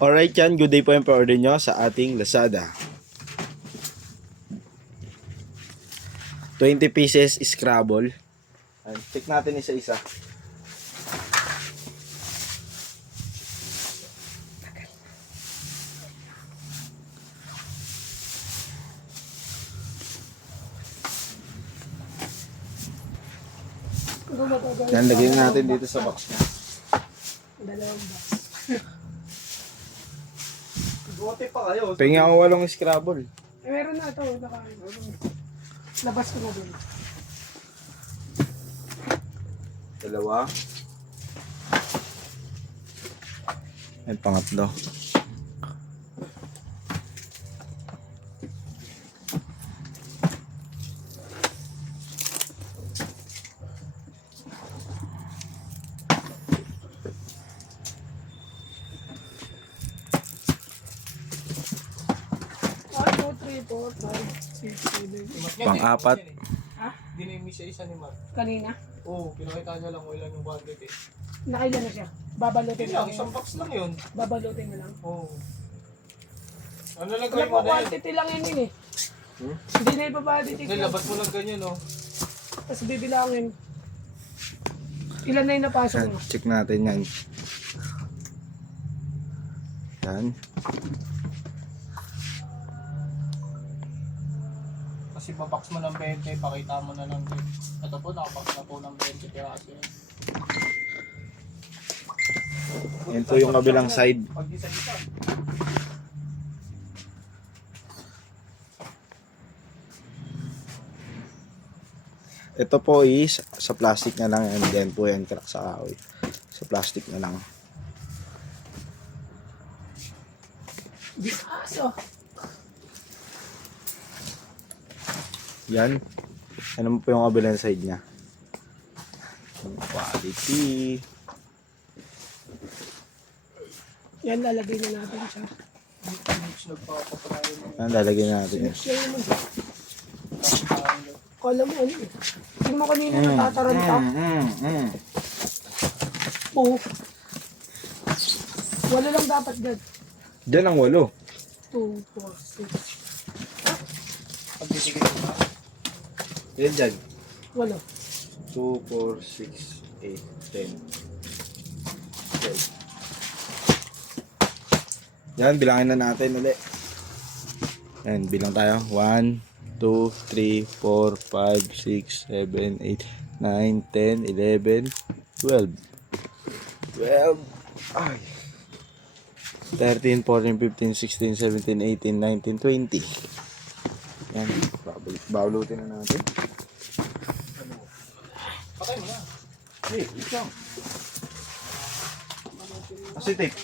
Alright yan, good day po yung pa-order nyo sa ating Lazada. 20 pieces Scrabble. Check natin isa-isa. Yan, lagyan natin dito sa box niya. Dalawang box. Bote pa kayo. Pengi ako 8 Scrabble. Meron na ito. Labas ko na din. Dalawa. At pangatlo. Pang-apat. Ha? Dinimi siya isa ni Mark. Kanina? Oo, pinakita niya lang kung ilan yung quantity. Nakailan na siya? Babalutin Hindi na lang, lang. isang box lang yun. Babalutin na lang. Oo. Ano lang Wala gawin po mo na yun? quantity lang yan eh. Hindi na ipapaditik Hindi, yan. labas mo lang ganyan, oh. Tapos bibilangin. Ilan na yung napasok Yan, mo? check natin yan. Yan. Kasi babox mo ng 20, pakita mo na lang din. Ito po, nakabox na po ng 20 piraso yan. Yan po yung kabilang side. Pag isa-isa. Ito po is sa plastic na lang. And then po yan crack sa kahoy. Sa plastic na lang. Bisaso. Yan. Ano po yung kabilang side niya. Quality. Yan, lalagay na natin siya. Mix nagpapaprayo mo. Yan, lalagyan natin yan. Siya yun. Kala mo ano eh. Hindi mo kanina natataranta. Oo. Wala lang dapat dyan. Diyan ang 8. 2, 4, 6. Pag titigil mo na. Yan dyan. Wala. 2, 4, 6, 8, 10. Yan, bilangin na natin ulit. Yan, bilang tayo. 1, 2, 3, 4, 5, 6, 7, 8, 9, 10, 11, 12. 12. Ay. 13, 14, 15, 16, 17, 18, 19, 20. Yan, babalutin na natin. Patay mo na. Hey, ikaw. Kasi tape.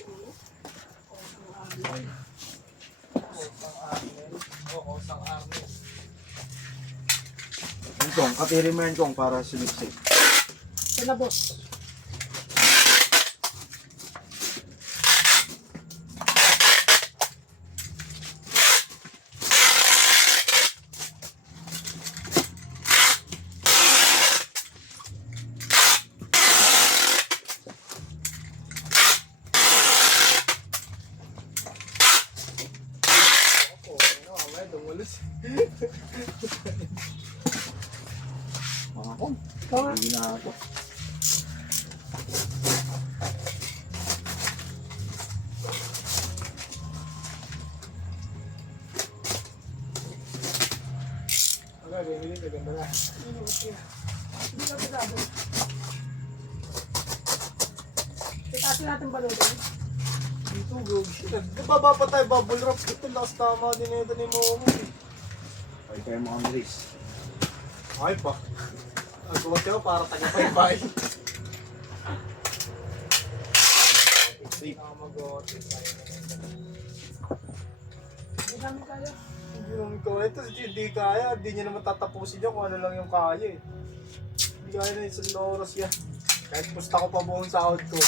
Oo, isang arnel. Yan kong, katiri mo yan kong para sumipsip. Yan na boss. Mga kong, Ikaw nga. hindi na ako. Okay, bibili ka ganda na. Hindi ka pagkado. Itasin natin balutin. Dito, go. Di ba ba pa tayo bubble wrap? Ito, last tama din ito ni Momo. Ay, kaya mo kami ris. Ay pa. Ang tuwa siya para taga-bye-bye. Mag-otis tayo na yun. Hindi namin kaya. Hindi naman ko. Ito, hindi kaya. Hindi niya naman tatapusin niya kung ano lang yung kaya eh. Hindi kaya na isang oras yan. Kahit pusta ko pa buong sahod ko.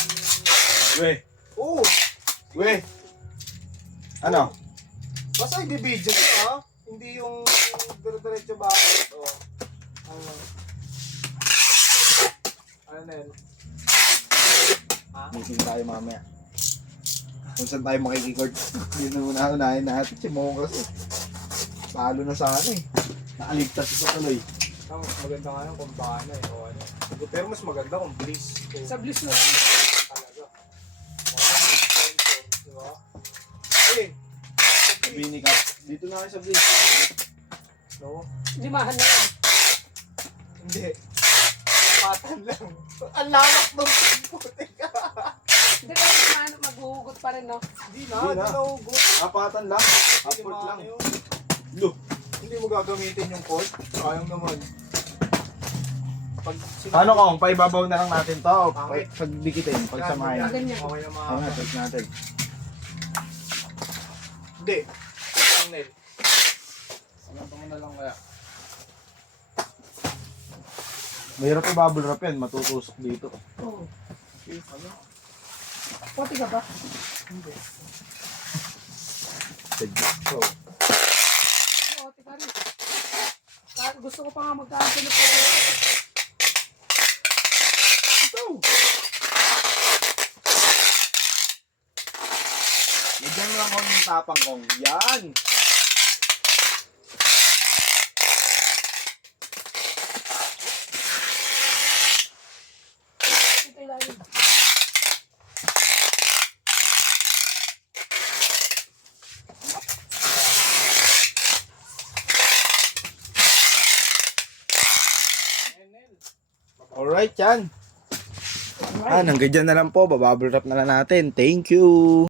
We, Oo! we. Ano? Basta ibibidyo ko ha. Hindi yung dire-diretso bakit. O. Ano? Ano na yun? Ha? Meeting tayo mamaya. Kung saan tayo makikikord. Yun ang unahin natin. Si Mo kasi. Talo na sana eh. Nakaligtas ito tuloy. Mas maganda nga yung kung bana eh. O ano. Pero mas maganda kung bliss. Sa bliss na lang. Talaga. Diba? Eh! Mini cup. Dito na kayo sa Bliss. No? Limahan na yan. Hindi. Patan lang. Ang lawak nung putik. Hindi ka limahan, maghuhugot pa rin, no? Hindi na, Hindi hindi na. na ugot. Apatan lang. Hindi Upward maano lang. yun. Look. Hindi mo gagamitin yung cord. Sayang naman. Pag Paano kung paibabaw na lang natin to o Pangit. pagdikitin, pagsamahin? Ah, ganyan. Okay na mga. Ano nga, check natin. Hindi. Ang nail. Ano mo na lang kaya? Mahirap yung bubble wrap yan, matutusok dito. Oo. Okay, ano? Pati ka ba? Hindi. So, Oo, tika rin. Gusto ko pa nga magkaanto na po. Ito! Lagyan lang ko yung tapang kong. Yan! Ito ilalim. Alright, yan. Hanggang dyan na lang po. Babubble wrap na lang natin. Thank you!